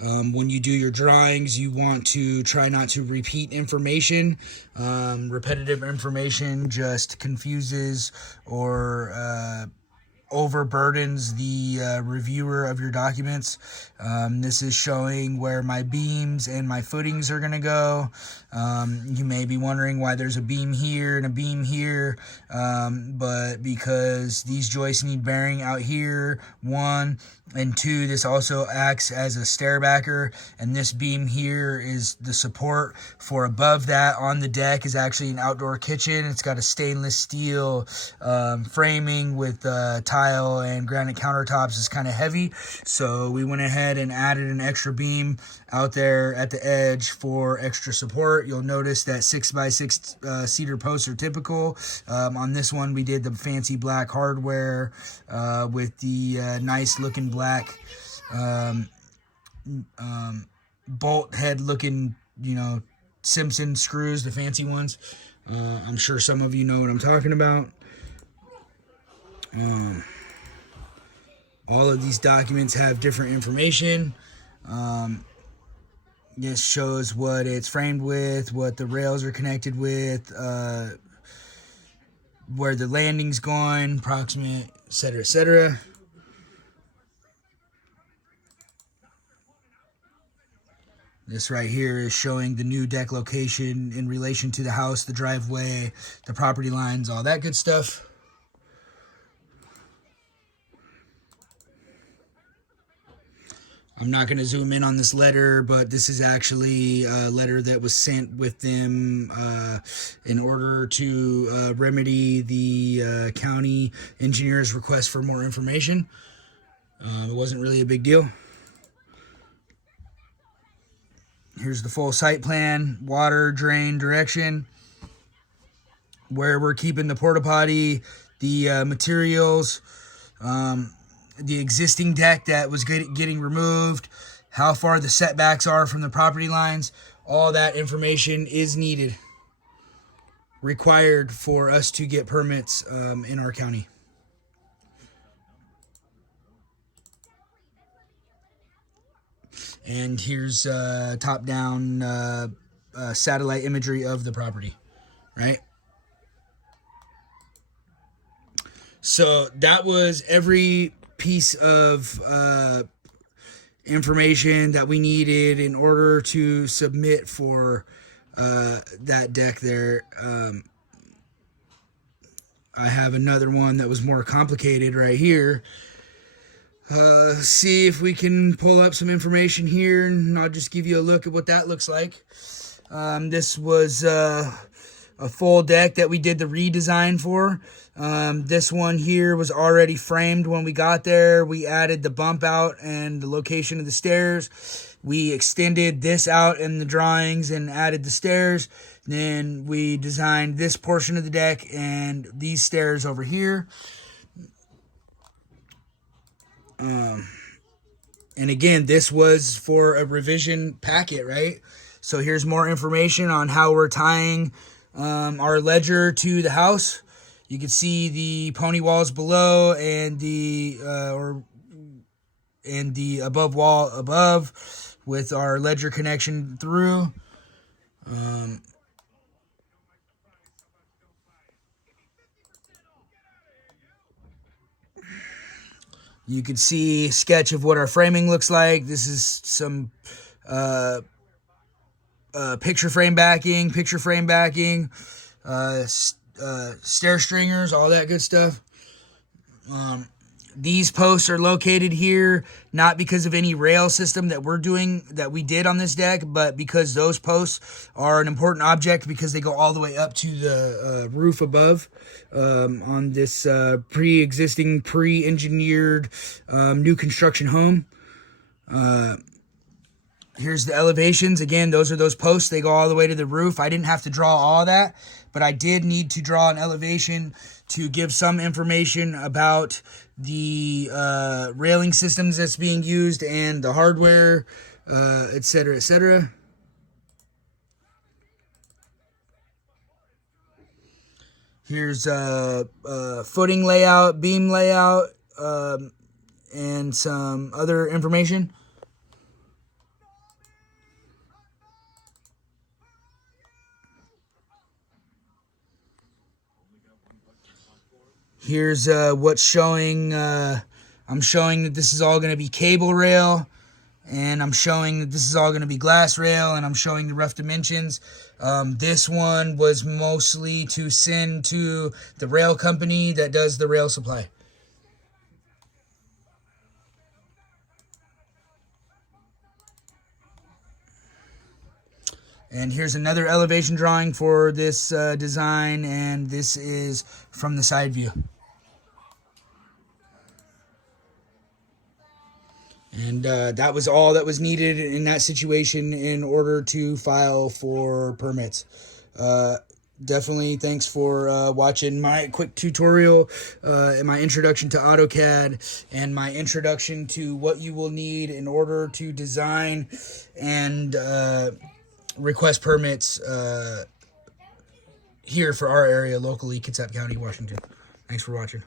When you do your drawings, you want to try not to repeat information. Repetitive information just confuses or overburdens the reviewer of your documents. This is showing where my beams and my footings are going to go. You may be wondering why there's a beam here and a beam here, but because these joists need bearing out here, 1, and 2, this also acts as a stair backer, and this beam here is the support for above that. On the deck is actually an outdoor kitchen. It's got a stainless steel framing with tile and granite countertops. Is kind of heavy, so we went ahead and added an extra beam out there at the edge for extra support. You'll notice that 6x6 cedar posts are typical. On this one, we did the fancy black hardware with the nice looking black bolt head looking, Simpson screws, the fancy ones. I'm sure some of you know what I'm talking about. All of these documents have different information. This shows what it's framed with, what the rails are connected with, where the landing's going, approximate, etc., etc. This right here is showing the new deck location in relation to the house, the driveway, the property lines, all that good stuff. I'm not going to zoom in on this letter, but this is actually a letter that was sent with them in order to remedy the county engineer's request for more information. It wasn't really a big deal. Here's the full site plan, water, drain, direction, where we're keeping the porta potty, the materials, the existing deck that was getting removed, how far the setbacks are from the property lines. All that information is needed, required for us to get permits in our county. And here's top-down satellite imagery of the property, right? So that was every piece of information that we needed in order to submit for that deck there. I have another one that was more complicated right here. See if we can pull up some information here, and I'll just give you a look at what that looks like. This was a full deck that we did the redesign for. This one here was already framed when we got there. We added the bump out and the location of the stairs. We extended this out in the drawings and added the stairs. Then we designed this portion of the deck and these stairs over here. And again, this was for a revision packet, right? So here's more information on how we're tying our ledger to the house. You can see the pony walls below and the above wall above with our ledger connection through. You can see a sketch of what our framing looks like. This is some picture frame backing, stair stringers, all that good stuff. These posts are located here not because of any rail system that we did on this deck, but because those posts are an important object because they go all the way up to the roof above on this pre-existing, pre-engineered new construction home. Here's the elevations. Again, those are those posts. They go all the way to the roof. I didn't have to draw all that, but I did need to draw an elevation to give some information about the railing systems that's being used and the hardware, etc., etc. Here's footing layout, beam layout, and some other information. Here's what's showing. I'm showing that this is all going to be cable rail, and I'm showing that this is all going to be glass rail, and I'm showing the rough dimensions. This one was mostly to send to the rail company that does the rail supply. And here's another elevation drawing for this design, and this is from the side view. And that was all that was needed in that situation in order to file for permits. Definitely thanks for watching my quick tutorial and my introduction to AutoCAD and my introduction to what you will need in order to design and request permits here for our area locally, Kitsap County, Washington. Thanks for watching.